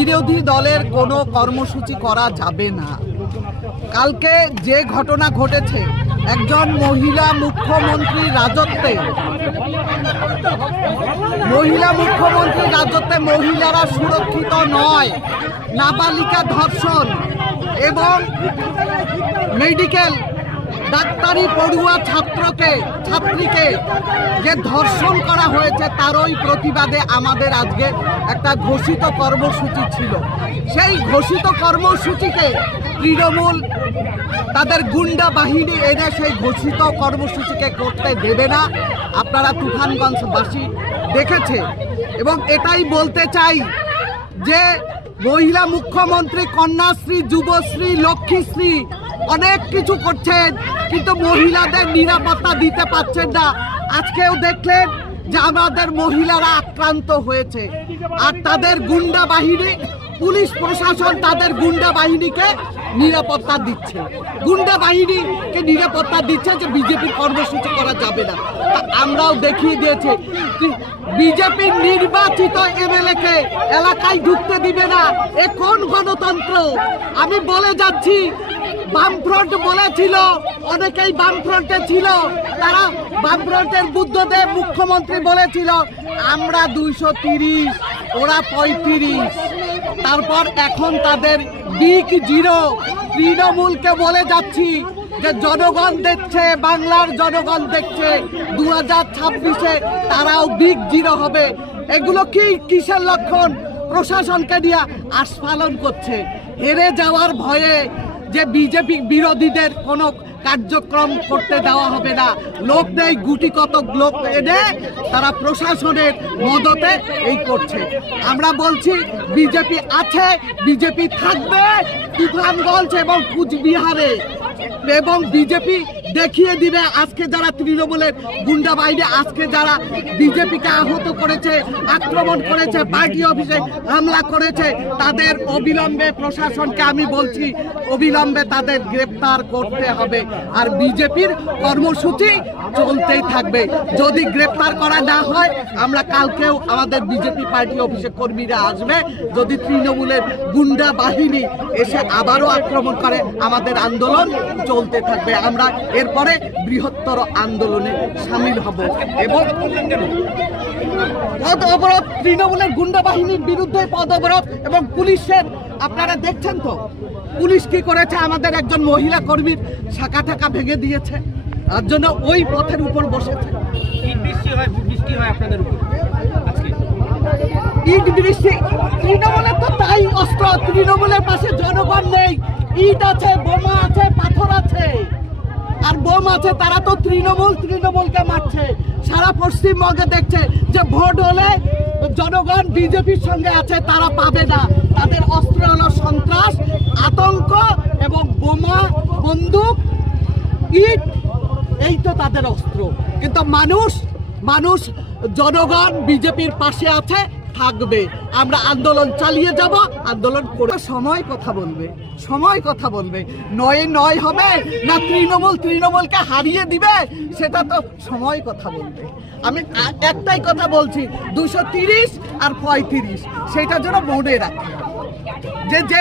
বিরোধী দলের কোনো কর্মসূচি করা যাবে না। কালকে যে ঘটনা ঘটেছে, একজন মহিলা মুখ্যমন্ত্রীর রাজত্বে, মহিলা মুখ্যমন্ত্রীর রাজত্বে মহিলারা সুরক্ষিত নয়। নাবালিকা ধর্ষণ এবং মেডিকেল ডাক্তারি পড়ুয়া ছাত্রকে, ছাত্রীকে যে ধর্ষণ করা হয়েছে, তারই প্রতিবাদে আমাদের আজকে একটা ঘোষিত কর্মসূচি ছিল। সেই ঘোষিত কর্মসূচিকে তৃণমূল তাদের গুন্ডা বাহিনী এনে সেই ঘোষিত কর্মসূচিকে করতে দেবে না। আপনারা তুফানগঞ্জবাসী দেখেছে। এবং এটাই বলতে চাই যে মহিলা মুখ্যমন্ত্রী কন্যাশ্রী, যুবশ্রী, লক্ষ্মীশ্রী অনেক কিছু করছেন, কিন্তু মহিলাদের নিরাপত্তা দিতে পারছেন না। আজকেও দেখলেন যে আমাদের মহিলারা আক্রান্ত হয়েছে। আর তাদের গুন্ডা বাহিনী, পুলিশ প্রশাসন তাদের গুন্ডা বাহিনীকে নিরাপত্তা দিচ্ছে। গুন্ডা বাহিনীকে নিরাপত্তা দিচ্ছে যে বিজেপি কর্মসূচি করা যাবে না। আমরাও দেখিয়ে দিয়েছি বিজেপির নির্বাচিত এমএলএ কে এলাকায় ঢুকতে দিবে না। এ কোন গণতন্ত্র? আমি বলে যাচ্ছি বামফ্রন্ট বলেছিল, অনেকেই বামফ্রন্টে ছিল, তারা বামফ্রন্টের বুদ্ধদেব মুখ্যমন্ত্রী বলেছিল, আমরা দুইশো তিরিশ, ওরা পঁয়ত্রিশ। তারপর এখন তাদের বিগ জিরো। তৃণমূলকে বলে যাচ্ছি যে জনগণ দেখছে, বাংলার জনগণ দেখছে দু হাজার ছাব্বিশে তারাও বিগ জিরো হবে। এগুলো কি কিসের লক্ষণ? প্রশাসনকে নিয়ে আস্ফালন করছে। হেরে যাওয়ার ভয়ে যে বিজেপি বিরোধীদের কোনো কার্যক্রম করতে দেওয়া হবে না। লোক নেই, গুটি কত লোক এনে তারা প্রশাসনের মদতে এই করছে। আমরা বলছি, বিজেপি আছে, বিজেপি থাকবে তুফানগঞ্জ এবং কুচবিহারে। এবং বিজেপি দেখিয়ে দিবে আজকে যারা তৃণমূলের গুন্ডা বাহিনী, আজকে যারা বিজেপিকে আহত করেছে, আক্রমণ করেছে, পার্টি অফিসে হামলা করেছে, তাদের অবিলম্বে প্রশাসনকে আমি বলছি, অবিলম্বে তাদের গ্রেপ্তার করতে হবে। আর বিজেপির কর্মসূচি চলতেই থাকবে। যদি গ্রেপ্তার করা না হয়, আমরা কালকেও আমাদের বিজেপি পার্টি অফিসে কর্মীরা আসবে। যদি তৃণমূলের গুন্ডা বাহিনী এসে আবারও আক্রমণ করে, আমাদের আন্দোলন চলতে থাকবে। আমরা এরপরে বৃহত্তর আন্দোলনে সামিল হব এবং পদ অবরোধ তৃণমূলের গুন্ডা বাহিনীর বিরুদ্ধে পদ অবরোধ এবং পুলিশের আপনারা দেখছেন তো? পুলিশ কি করেছে? আমাদের একজন মহিলা কর্মীর শাখা টাকা ভেঙে দিয়েছে। তার জন্য ওই পথের উপর বসেছে। ইট বৃষ্টি তৃণমূলের তো তাই অস্ত্র তৃণমূলের পাশে জনগণ নেই। ইট আছে বোমা আছে তারা তো তৃণমূল, তৃণমূলকে মারছে। সারা পশ্চিমবঙ্গে দেখছে যে ভোট হলে জনগণ বিজেপির সঙ্গে আছে, তারা পাবে না। তাদের অস্ত্র হলো সন্ত্রাস, আতঙ্ক এবং বোমা, বন্দুক, ইট, এই তো তাদের অস্ত্র। কিন্তু মানুষ মানুষ, জনগণ বিজেপির পাশে আছে থাকবে। আমরা আন্দোলন চালিয়ে যাব, আন্দোলন করে সময় কথা বলবে, সময় কথা বলবে। নয় নয় হবে না তৃণমূল তৃণমূলকে হারিয়ে দিবে, সেটা তো সময় কথা বলবে। আমি একটাই কথা বলছি, দুশো তিরিশ আর পঁয়ত্রিশ, সেটা যেন মনে রাখি। যে যে